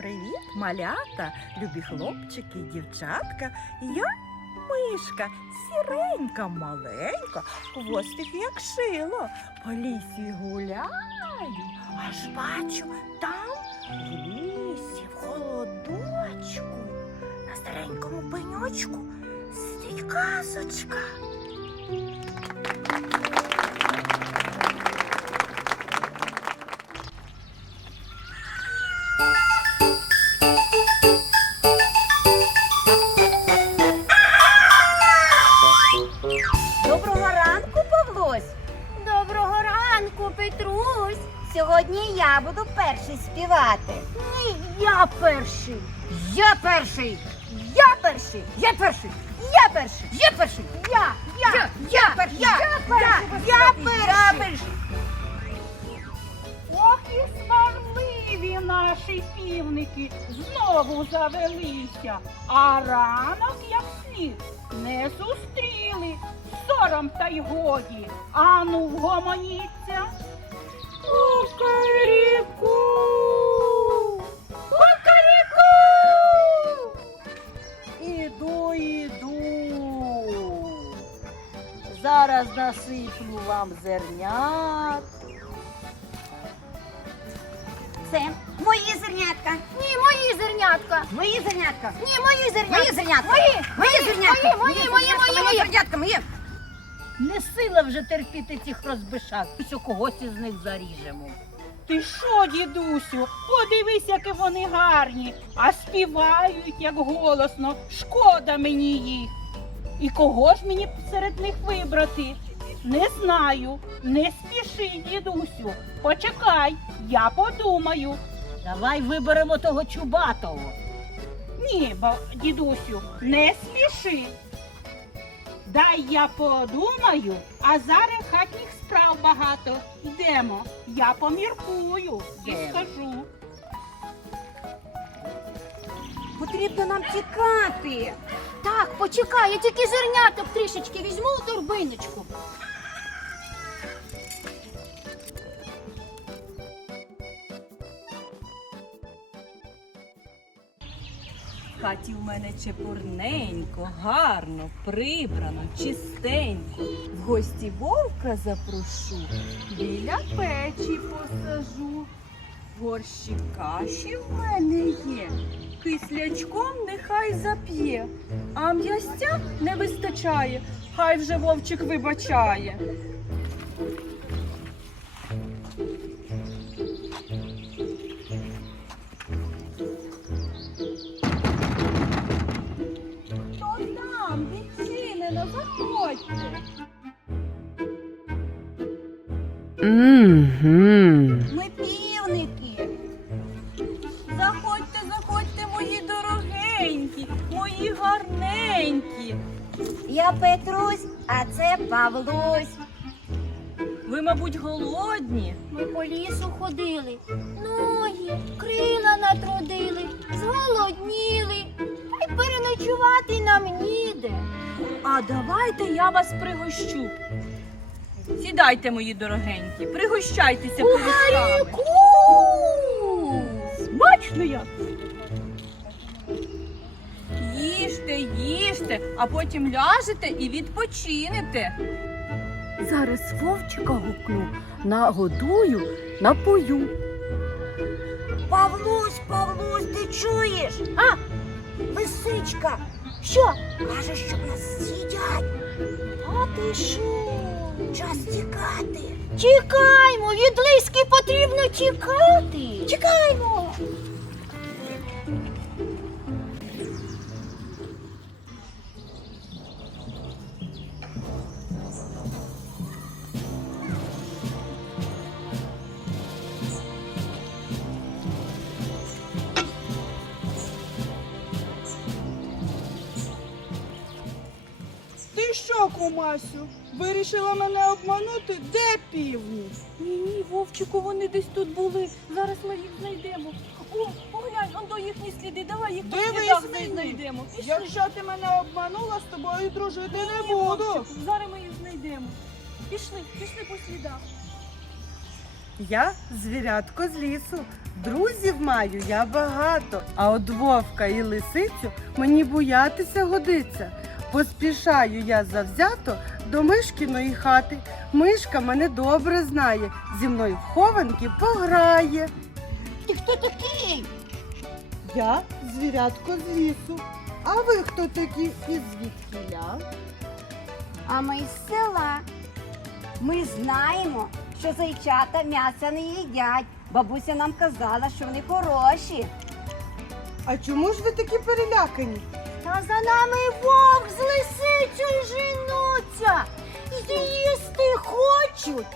Привіт, малята, любі хлопчики і дівчатка. Я мишка, сіренька, маленька, хвостик як шило. По лісі гуляю, аж бачу там в лісі, в холодочку, на старенькому пеньочку сидить казочка. Я буду перший співати. Ні, я перший. Я перший! Я перший! Я перший! Я перший! Я перший! Я, я, Я перший! Я, перший! я, я перший! Ох і сварливі наші півники знову завелися, а ранок як слід не зустріли. Сором та й годі, ану вгомоніться. Кукаріку! Насиплю вам зернят. Це мої зернятка. Ні, мої зернятка. Мої зернятка. Ні, мої зернятка. Мої зернятка. Мої, Мої зернятка. мої, мої, мої, мої. зернятка, мої. Не сила вже терпіти цих розбишак, що когось із них заріжемо. Ти що, дідусю, подивись, які вони гарні, а співають як голосно. Шкода мені їх. І кого ж мені серед них вибрати? Не знаю. Не спіши, дідусю. Почекай, я подумаю. Давай виберемо того чубатого. Ні, ба- дідусю, не спіши. Дай я подумаю, а зараз хатніх справ багато. Йдемо. Я поміркую і Йдемо. скажу. Потрібно нам тікати. Так, почекай, я тільки зерняток трішечки візьму у торбиночку. Мене чепурненько, гарно, прибрано, чистенько. В гості вовка запрошу, біля печі посажу. Горщик каші в мене є, кислячком нехай зап'є, а м'ястя не вистачає, хай вже вовчик вибачає. Заходьте, заходьте, мої дорогенькі, мої гарненькі. Я Петрусь, а це Павлусь. Ви, мабуть, голодні. Ми по лісу ходили, ноги, крила натрудили, зголодніли, та й переночувати нам ніде. А давайте я вас пригощу. Сідайте, мої дорогенькі, пригощайтеся пиріжками. Смачно як! Їжте, їжте, а потім ляжете і відпочинете. Зараз вовчика гукну, нагодую, напою. Павлусь, Павлусь, ти чуєш? А, лисичка. Що? Каже, що нас з'їдять. А ти що? Час тікати. Тікаймо, від лиски потрібно тікати. Тікаймо. Ти що, кумасю? Вирішила мене обманути? Де півні? Ні, ні, вовчику, вони десь тут були. Зараз ми їх знайдемо. О, поглянь, он до їхні сліди. Давай їх по Дивись слідах мені. знайдемо. Пішли. Якщо ти мене обманула, з тобою дружити не Ні, буду. вовчику, Зараз ми їх знайдемо. Пішли, пішли по слідах. Я звірятко з лісу. Друзів маю я багато, а от вовка і лисицю мені боятися годиться. Поспішаю я завзято до мишкіної хати. Мишка мене добре знає, зі мною в хованки пограє. Ти хто такий? Я звірятко з лісу. А ви хто такі і звідкіля? А ми з села. Ми знаємо, що зайчата м'яса не їдять. Бабуся нам казала, що вони хороші. А чому ж ви такі перелякані? Та за нами вовк з лисицею женуться. З'їсти хочуть.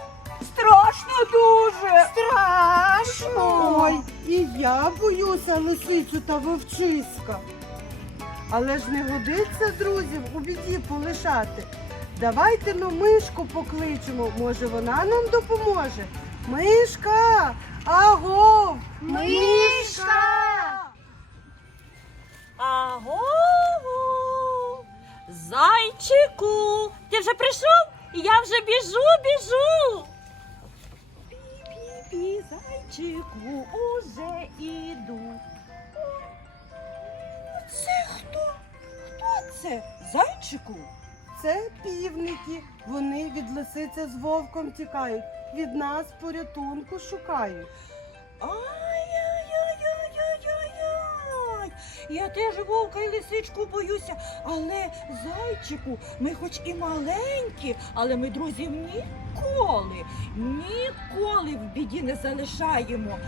Страшно дуже. Страшно. Ой, і я боюся лисицю та вовчиська. Але ж не годиться друзів у біді полишати. Давайте ну мишку покличемо, може вона нам допоможе. Мишка! Агов! Мишка! Аго! Зайчику! Ти вже прийшов? Я вже біжу, біжу. Пі-пі-пі, зайчику, уже іду. Це хто? Хто це? Зайчику? Це півники. Вони від лисиці з вовком тікають. Від нас порятунку шукають. Ай-яй-яй-яй-яй-яй. Я теж вовка і лисичку боюся, але зайчику, ми хоч і маленькі, але ми друзів ніколи, ніколи в біді не залишаємо.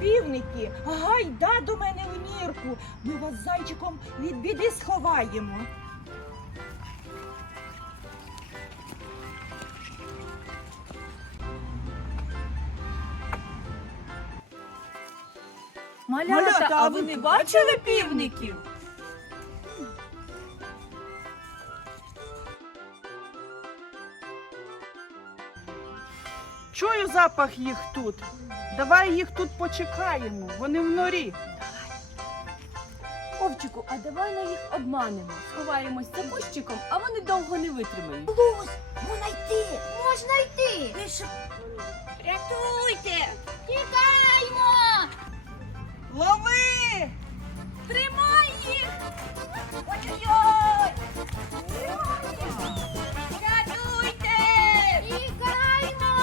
Півники, гайда до мене в нірку. Ми вас зайчиком від біди сховаємо. Малята, а ви не бачили півників? Чую запах їх тут. Давай їх тут почекаємо. Вони в норі. Овчику, а давай на їх обманемо. Сховаємось за кущиком, а вони довго не витримають. Луз, можна йти. Можна йти. Рятуйте. Тікаймо. Лови! Тримай їх. Ой-ой-ой. Рятуйте. Тікаймо.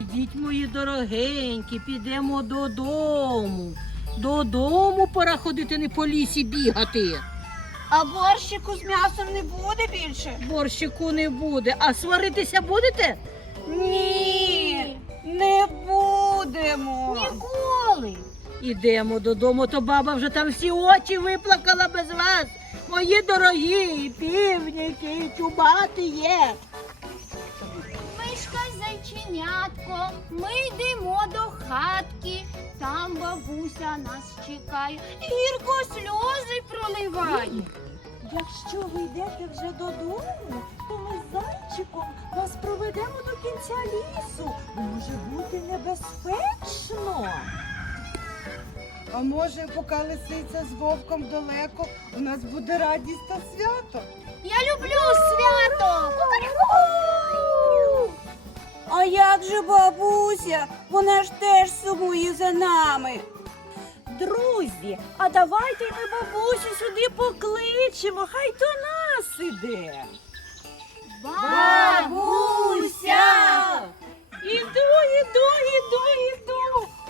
Ідіть, мої дорогенькі, підемо додому. Додому пора ходити, не по лісі бігати. А борщику з м'ясом не буде більше? Борщику не буде. А сваритися будете? Ні, не будемо. Ніколи. Ідемо додому, то баба вже там всі очі виплакала без вас. Мої дорогі півніки, чубати є. Мишка зайченятко, ми йдемо до хатки. Там бабуся нас чекає, гірко сльози проливає. Якщо ви йдете вже додому, зайчиком вас проведемо до кінця лісу, може бути небезпечно. А може, поки лисиця з вовком далеко, у нас буде радість та свято. Я люблю свято. А як же бабуся? Вона ж теж сумує за нами. Друзі, а давайте ми бабусю сюди покличемо, хай до нас іде. Бабуся! Іду, іду, іду, іду.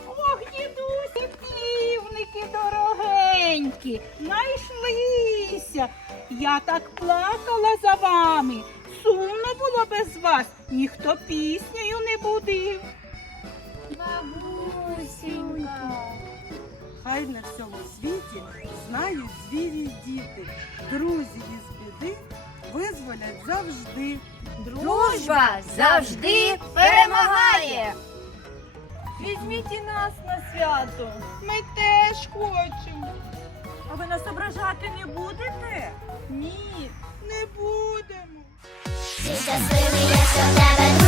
Ох, дідусі, півники дорогенькі, знайшлися. Я так плакала за вами. Сумно було без вас, ніхто піснею не будив. Бабусенька. Хай на всьому світі знають звірі діти. Друзі із біди визволять завжди. Дружба завжди перемагає. Візьміть і нас на свято. Ми теж хочемо. А ви нас ображати не будете? Ні, не будемо. Ти щасливий, якщо в тебе